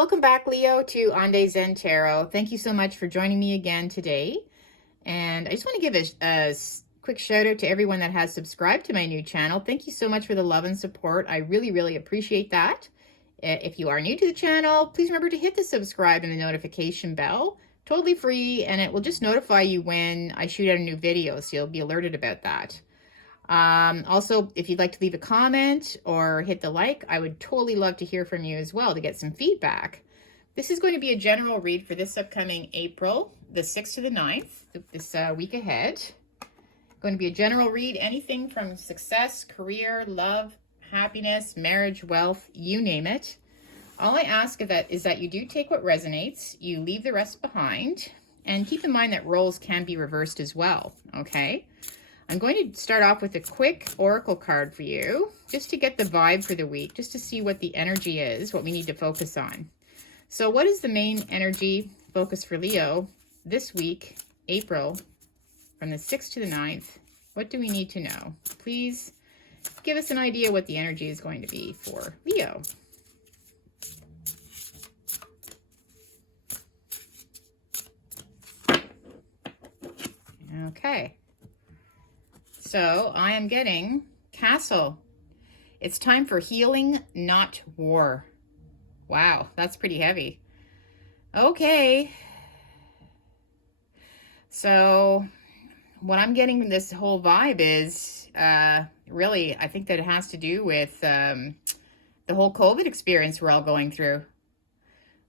Welcome back, Leo, to Ande Zen Tarot. Thank you so much for joining me again today. And I just want to give a quick shout out to everyone that has subscribed to my new channel. Thank you so much for the love and support. I really, really appreciate that. If you are new to the channel, please remember to hit the subscribe and the notification bell. Totally free, and it will just notify you when I shoot out a new video, so you'll be alerted about that. Also, if you'd like to leave a comment or hit the like, I would totally love to hear from you as well to get some feedback. This is going to be a general read for this upcoming April, the 6th to the 9th, this week ahead. Going to be a general read, anything from success, career, love, happiness, marriage, wealth, you name it. All I ask is that you do take what resonates, you leave the rest behind, and keep in mind that roles can be reversed as well, okay? I'm going to start off with a quick oracle card for you, just to get the vibe for the week, just to see what the energy is, what we need to focus on. So what is the main energy focus for Leo this week, April, from the 6th to the 9th? What do we need to know? Please give us an idea what the energy is going to be for Leo. Okay. So I am getting Castle. It's time for healing, not war. Wow, that's pretty heavy. Okay. So what I'm getting from this whole vibe is really, I think that it has to do with the whole COVID experience we're all going through.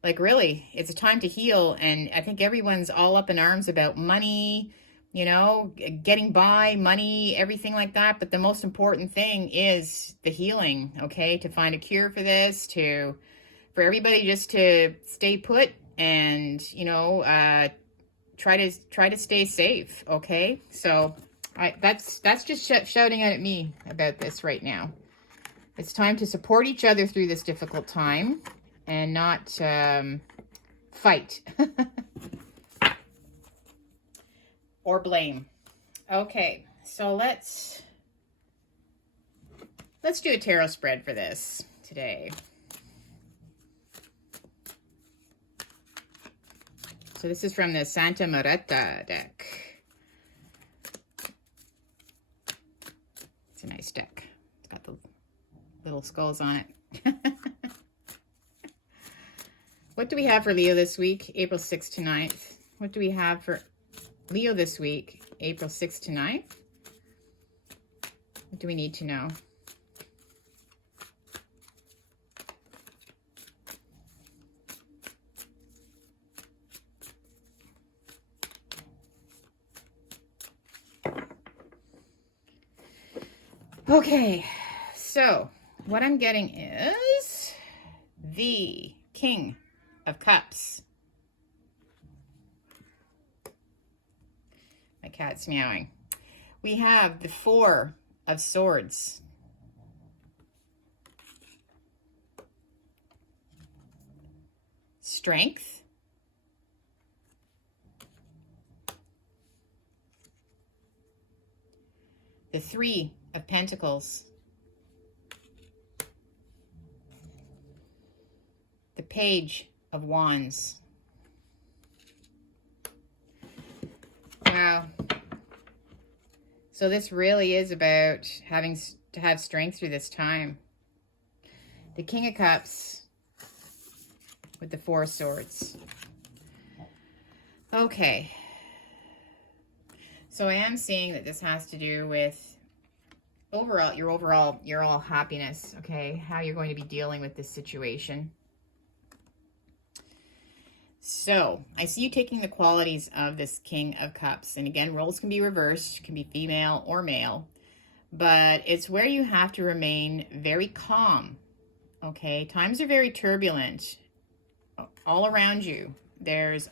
Like really, it's a time to heal, and I think everyone's all up in arms about money, you know, getting by, money, everything like that. But the most important thing is the healing, okay? To find a cure for this, for everybody just to stay put and, you know, try to stay safe, okay? So that's just shouting out at me about this right now. It's time to support each other through this difficult time and not fight. Or blame. Okay, so let's do a tarot spread for this today. So this is from the Santa Marta deck. It's a nice deck. It's got the little skulls on it. What do we have for Leo this week, April 6th to 9th? What do we have for Leo this week, April 6th to 9th? What do we need to know? Okay, so what I'm getting is the King of Cups. My cat's meowing. We have the Four of Swords. Strength. The Three of Pentacles. The Page of Wands. Wow. So this really is about having to have strength through this time. The King of Cups with the Four of Swords. Okay. So I am seeing that this has to do with your overall happiness, okay? How you're going to be dealing with this situation. So, I see you taking the qualities of this King of Cups. And again, roles can be reversed, can be female or male. But it's where you have to remain very calm, okay? Times are very turbulent all around you. There's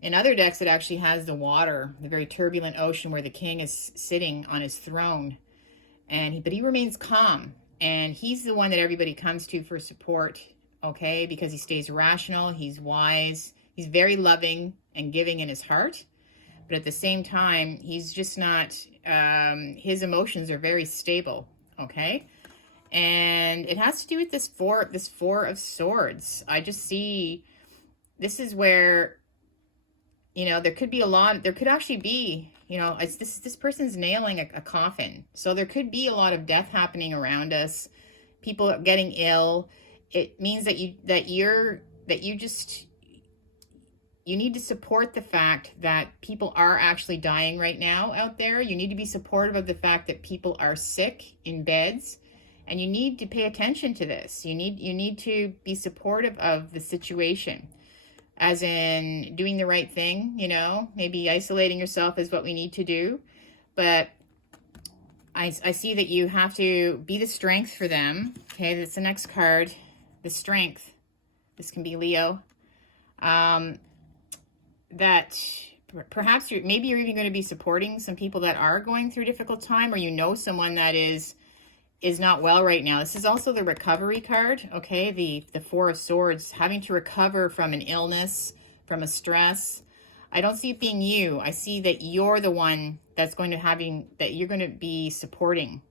in other decks, it actually has the water, the very turbulent ocean where the king is sitting on his throne. But he remains calm. And he's the one that everybody comes to for support, okay, because he stays rational, he's wise, he's very loving and giving in his heart, but at the same time, he's just not, his emotions are very stable, okay? And it has to do with this four of swords. I just see this is where, you know, there could actually be, you know, it's this person's nailing a coffin. So there could be a lot of death happening around us, people getting ill. It means that you need to support the fact that people are actually dying right now out there. You need to be supportive of the fact that people are sick in beds, and you need to pay attention to this. You need to be supportive of the situation, as in doing the right thing, you know, maybe isolating yourself is what we need to do. But I see that you have to be the strength for them. Okay, that's the next card, the strength. This can be Leo. That perhaps maybe you're even going to be supporting some people that are going through a difficult time, or you know someone that is not well right now. This is also the recovery card, okay? The Four of Swords, having to recover from an illness, from a stress. I don't see it being you. I see that you're the one that's going to that you're going to be supporting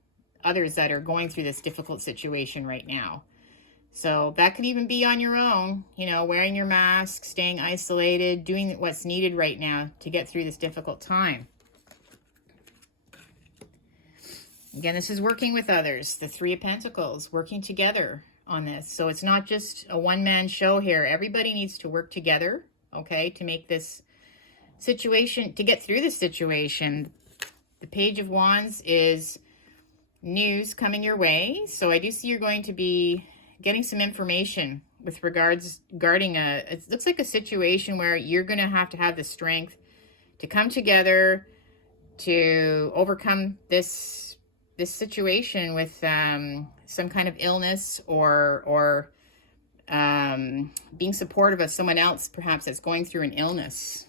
others that are going through this difficult situation right now. So that could even be on your own, you know, wearing your mask, staying isolated, doing what's needed right now to get through this difficult time. Again, this is working with others. The Three of Pentacles, working together on this. So it's not just a one-man show here. Everybody needs to work together, okay, to make this situation, to get through this situation. The Page of Wands is news coming your way. So I do see you're going to be getting some information with regarding it looks like a situation where you're going to have the strength to come together to overcome this situation with some kind of illness, or being supportive of someone else perhaps that's going through an illness.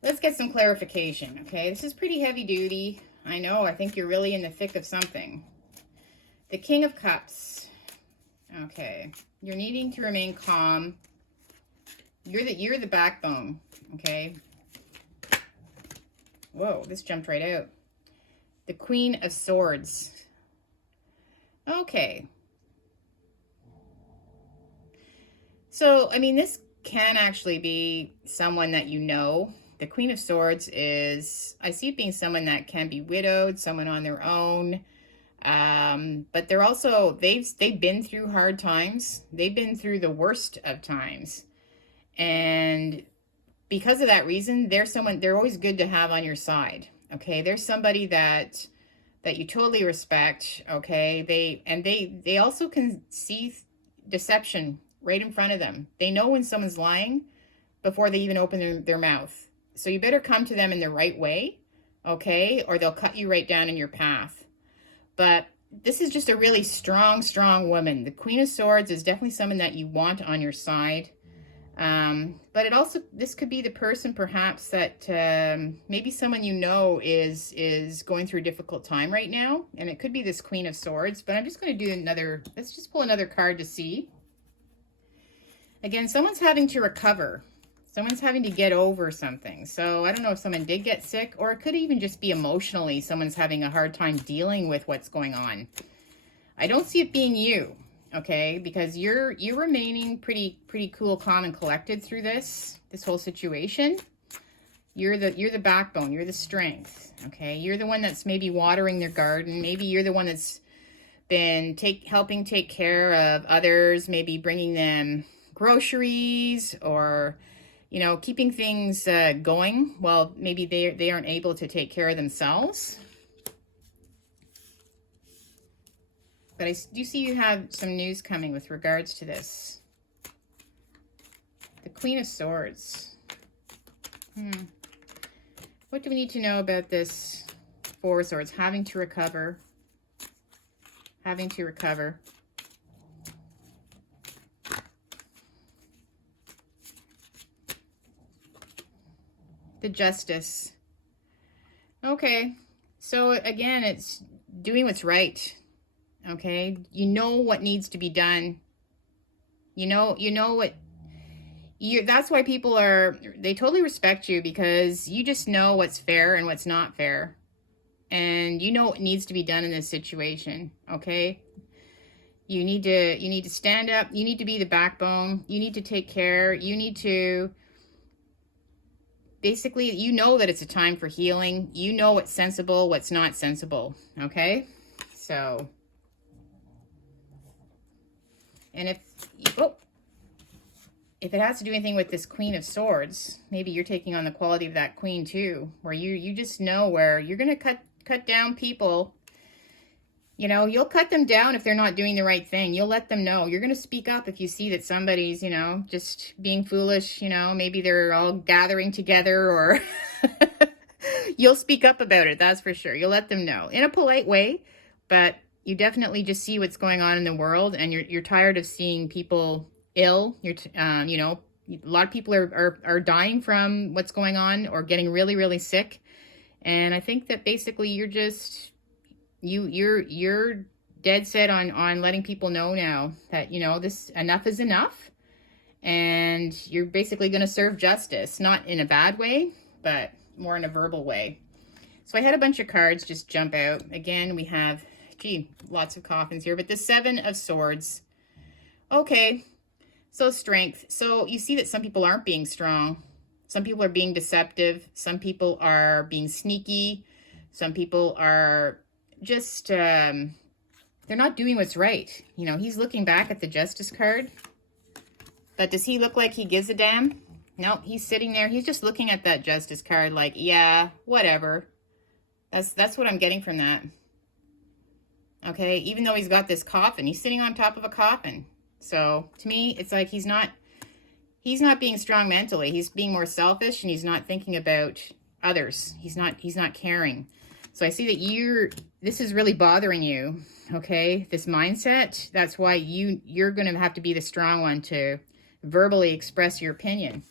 Let's get some clarification, okay? This is pretty heavy duty. I know, I think you're really in the thick of something. The King of Cups. Okay. You're needing to remain calm. You're the backbone, okay? Whoa, this jumped right out. The Queen of Swords. Okay. So, I mean, this can actually be someone that you know. The Queen of Swords is, I see it being someone that can be widowed, someone on their own. But they're also, they've been through hard times. They've been through the worst of times. And because of that reason, they're always good to have on your side. Okay. There's somebody that you totally respect. Okay. They also can see deception right in front of them. They know when someone's lying before they even open their mouth. So you better come to them in the right way, okay? Or they'll cut you right down in your path. But this is just a really strong, strong woman. The Queen of Swords is definitely someone that you want on your side. But it also, this could be the person perhaps that maybe someone you know is going through a difficult time right now. And it could be this Queen of Swords. But I'm just going to do let's just pull another card to see. Again, someone's having to recover. Someone's having to get over something. So I don't know if someone did get sick, or it could even just be emotionally someone's having a hard time dealing with what's going on. I don't see it being you, okay? Because you're remaining pretty cool, calm, and collected through this whole situation. You're the backbone. You're the strength, okay? You're the one that's maybe watering their garden. Maybe you're the one that's been helping take care of others. Maybe bringing them groceries, or you know, keeping things going while maybe they aren't able to take care of themselves. But I do see you have some news coming with regards to this. The Queen of Swords. What do we need to know about this Four of Swords? Having to recover. Having to recover. The Justice. Okay. So again, it's doing what's right. Okay. You know what needs to be done. You know what That's why people they totally respect you, because you just know what's fair and what's not fair. And you know what needs to be done in this situation, okay? You need to stand up. You need to be the backbone. You need to take care. You need to basically, you know that it's a time for healing. You know what's sensible, what's not sensible, okay? So, and if it has to do anything with this Queen of Swords, maybe you're taking on the quality of that Queen too, where you just know where you're going to cut down people. You know, you'll cut them down if they're not doing the right thing. You'll let them know. You're going to speak up if you see that somebody's, you know, just being foolish. You know, maybe they're all gathering together, or you'll speak up about it. That's for sure. You'll let them know in a polite way, but you definitely just see what's going on in the world, and you're tired of seeing people ill. You know, a lot of people are dying from what's going on, or getting really, really sick. And I think that basically you're just, you're dead set on letting people know now that, you know, this enough is enough, and you're basically going to serve justice, not in a bad way, but more in a verbal way. So I had a bunch of cards just jump out. Again, we have, lots of coffins here, but the Seven of Swords. Okay, so strength. So you see that some people aren't being strong. Some people are being deceptive. Some people are being sneaky. Some people are just, they're not doing what's right. You know, he's looking back at the Justice card. But does he look like he gives a damn? No, he's sitting there. He's just looking at that Justice card like, yeah, whatever. That's what I'm getting from that. Okay, even though he's got this coffin, he's sitting on top of a coffin. So to me, it's like he's not being strong mentally. He's being more selfish, and he's not thinking about others. He's not caring. So I see that this is really bothering you, okay? This mindset, that's why you're going to have to be the strong one to verbally express your opinion.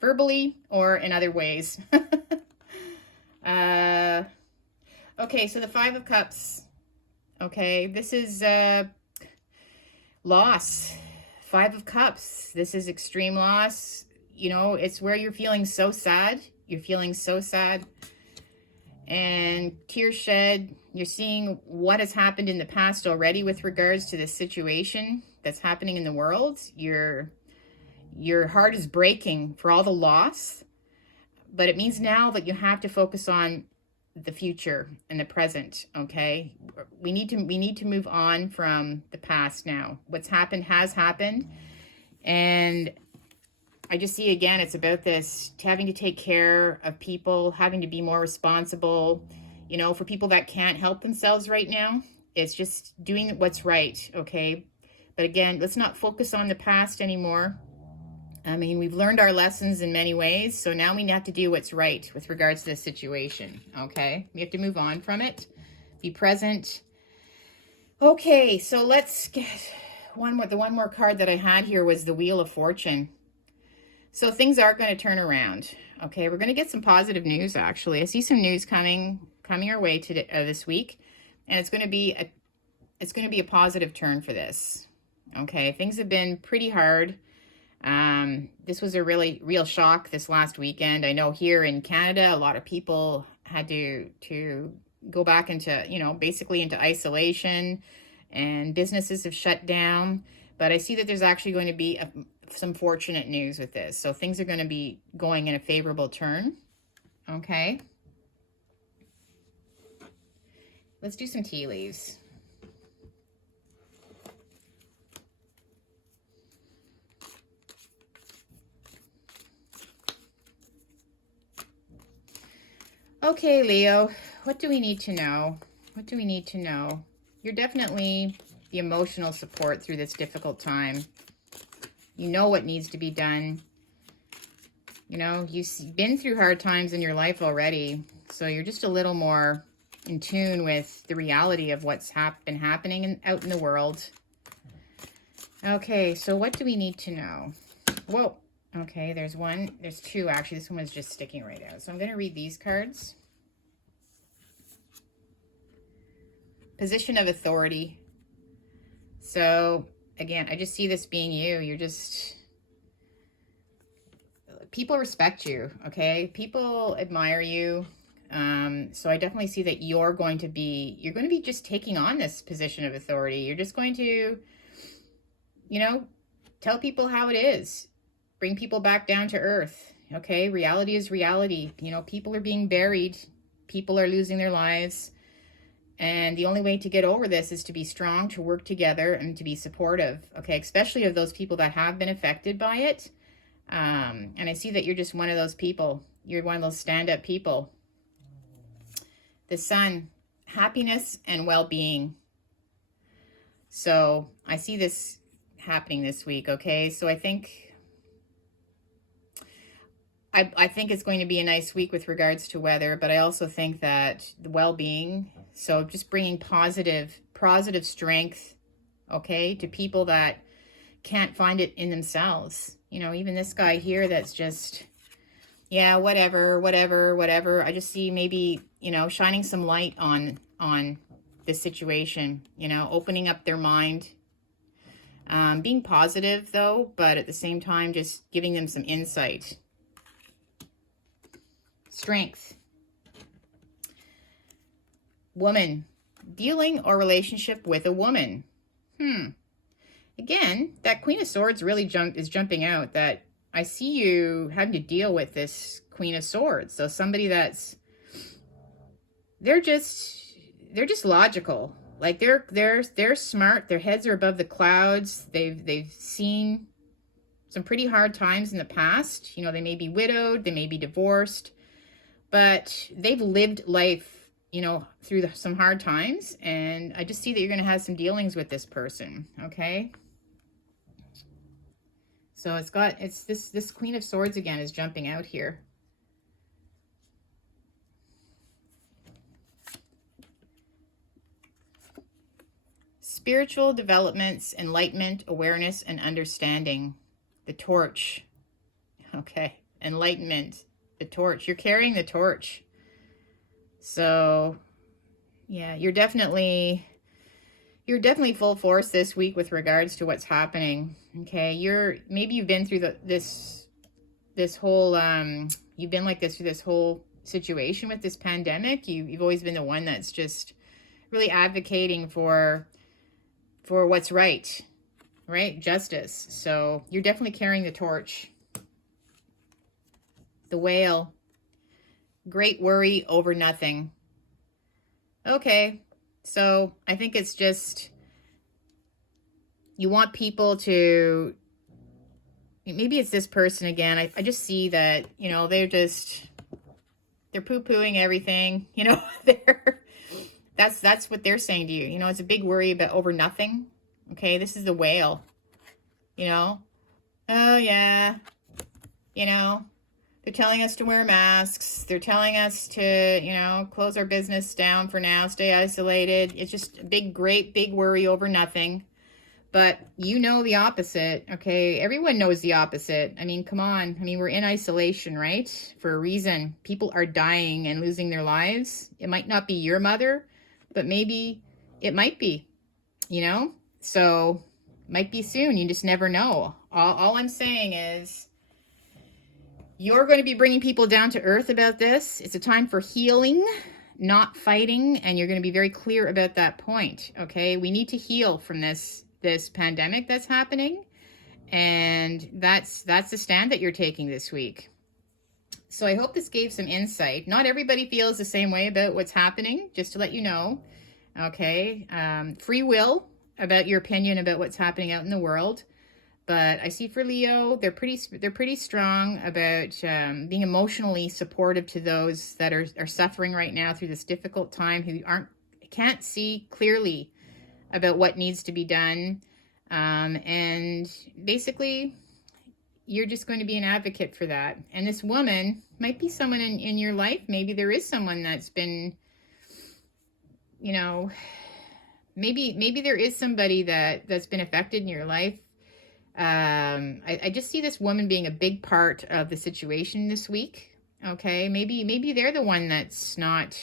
Verbally or in other ways. Okay, so the Five of Cups. Okay, this is loss. Five of Cups. This is extreme loss. You know, it's where you're feeling so sad. You're feeling so sad. And tears shed. You're seeing what has happened in the past already with regards to this situation that's happening in the world. Your heart is breaking for all the loss, but it means now that you have to focus on the future and the present. Okay, we need to move on from the past now. What's happened has happened, and I just see again, it's about this having to take care of people, having to be more responsible, you know, for people that can't help themselves right now. It's just doing what's right, okay? But again, let's not focus on the past anymore. I mean, we've learned our lessons in many ways, so now we have to do what's right with regards to this situation, okay? We have to move on from it, be present. Okay, so let's get one more. The one more card that I had here was the Wheel of Fortune. So things are going to turn around. Okay, we're going to get some positive news, actually. I see some news coming our way today, this week, and it's going to be a positive turn for this. Okay, things have been pretty hard. This was a real shock this last weekend. I know here in Canada, a lot of people had to go back into, you know, basically into isolation, and businesses have shut down. But I see that there's actually going to be some fortunate news with this. So things are going to be going in a favorable turn. Okay. Let's do some tea leaves. Okay, Leo, what do we need to know? What do we need to know? You're definitely the emotional support through this difficult time. You know what needs to be done. You know, you've been through hard times in your life already, so you're just a little more in tune with the reality of what's been happening out in the world. Okay, so what do we need to know? Whoa. Okay, there's two actually. This one was just sticking right out. So I'm going to read these cards. Position of authority. So again, I just see this being you. You're just, people respect you, okay? People admire you. So I definitely see that you're going to be just taking on this position of authority. You're just going to, tell people how it is. Bring people back down to earth, okay? Reality is reality. People are being buried. People are losing their lives. And the only way to get over this is to be strong, to work together, and to be supportive, okay? Especially of those people that have been affected by it. And I see that you're just one of those people. You're one of those stand-up people. The Sun, happiness and well-being. So I see this happening this week, okay? So I think it's going to be a nice week with regards to weather, but I also think that the well-being, so just bringing positive strength, okay, to people that can't find it in themselves. Even this guy here that's just, yeah, whatever. I just see maybe, shining some light on this situation, opening up their mind, being positive though, but at the same time, just giving them some insight. Strength. Woman, dealing or relationship with a woman. Again, that Queen of Swords really is jumping out, that I see you having to deal with this Queen of Swords. So somebody they're just logical. Like they're smart. Their heads are above the clouds. They've seen some pretty hard times in the past. They may be widowed, they may be divorced, but they've lived life, through some hard times. And I just see that you're going to have some dealings with this person, okay? So it's this Queen of Swords again is jumping out here. Spiritual developments, enlightenment, awareness, and understanding. The torch. Okay. Enlightenment. The torch. You're carrying the torch. So, yeah, you're definitely full force this week with regards to what's happening. Okay. Maybe you've been through this whole, you've been like this through this whole situation with this pandemic. You've always been the one that's just really advocating for what's right? Justice. So you're definitely carrying the torch. The Whale. Great worry over nothing. Okay. So I think it's just, you want people to, maybe it's this person again. I just see that, they're poo-pooing everything, that's what they're saying to you. It's a big worry about over nothing. Okay, this is the Whale. Oh yeah. They're telling us to wear masks. They're telling us to, close our business down for now, stay isolated. It's just a great big worry over nothing. But the opposite, okay? Everyone knows the opposite. I mean, come on. I mean, we're in isolation, right? For a reason. People are dying and losing their lives. It might not be your mother, but maybe it might be, So, might be soon. You just never know. All I'm saying is, you're going to be bringing people down to earth about this. It's a time for healing, not fighting, and you're going to be very clear about that point, okay? We need to heal from this pandemic that's happening, and that's the stand that you're taking this week. So I hope this gave some insight. Not everybody feels the same way about what's happening, just to let you know, okay? Free will about your opinion about what's happening out in the world. But I see for Leo, they're pretty strong about being emotionally supportive to those that are suffering right now through this difficult time, who can't see clearly about what needs to be done. And basically, you're just going to be an advocate for that. And this woman might be someone in your life. Maybe there is someone that's been, maybe there is somebody that's been affected in your life. I just see this woman being a big part of the situation this week. Okay. Maybe they're the one that's not,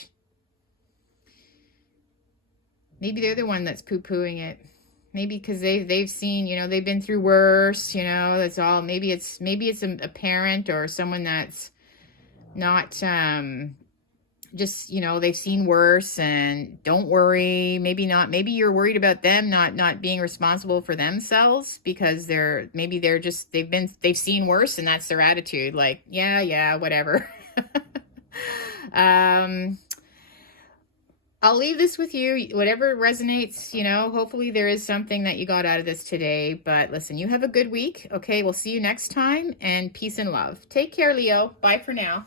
maybe they're the one that's poo-pooing it. Maybe because they've seen, you know, they've been through worse, you know, that's all. Maybe it's a parent or someone that's not just, you know, they've seen worse, and don't worry. Maybe you're worried about them not being responsible for themselves, because they've seen worse, and that's their attitude, like, yeah, whatever. um I'll leave this with you. Whatever resonates, you know, hopefully there is something that you got out of this today. But listen, you have a good week. Okay, we'll see you next time, and peace and love. Take care, Leo. Bye for now.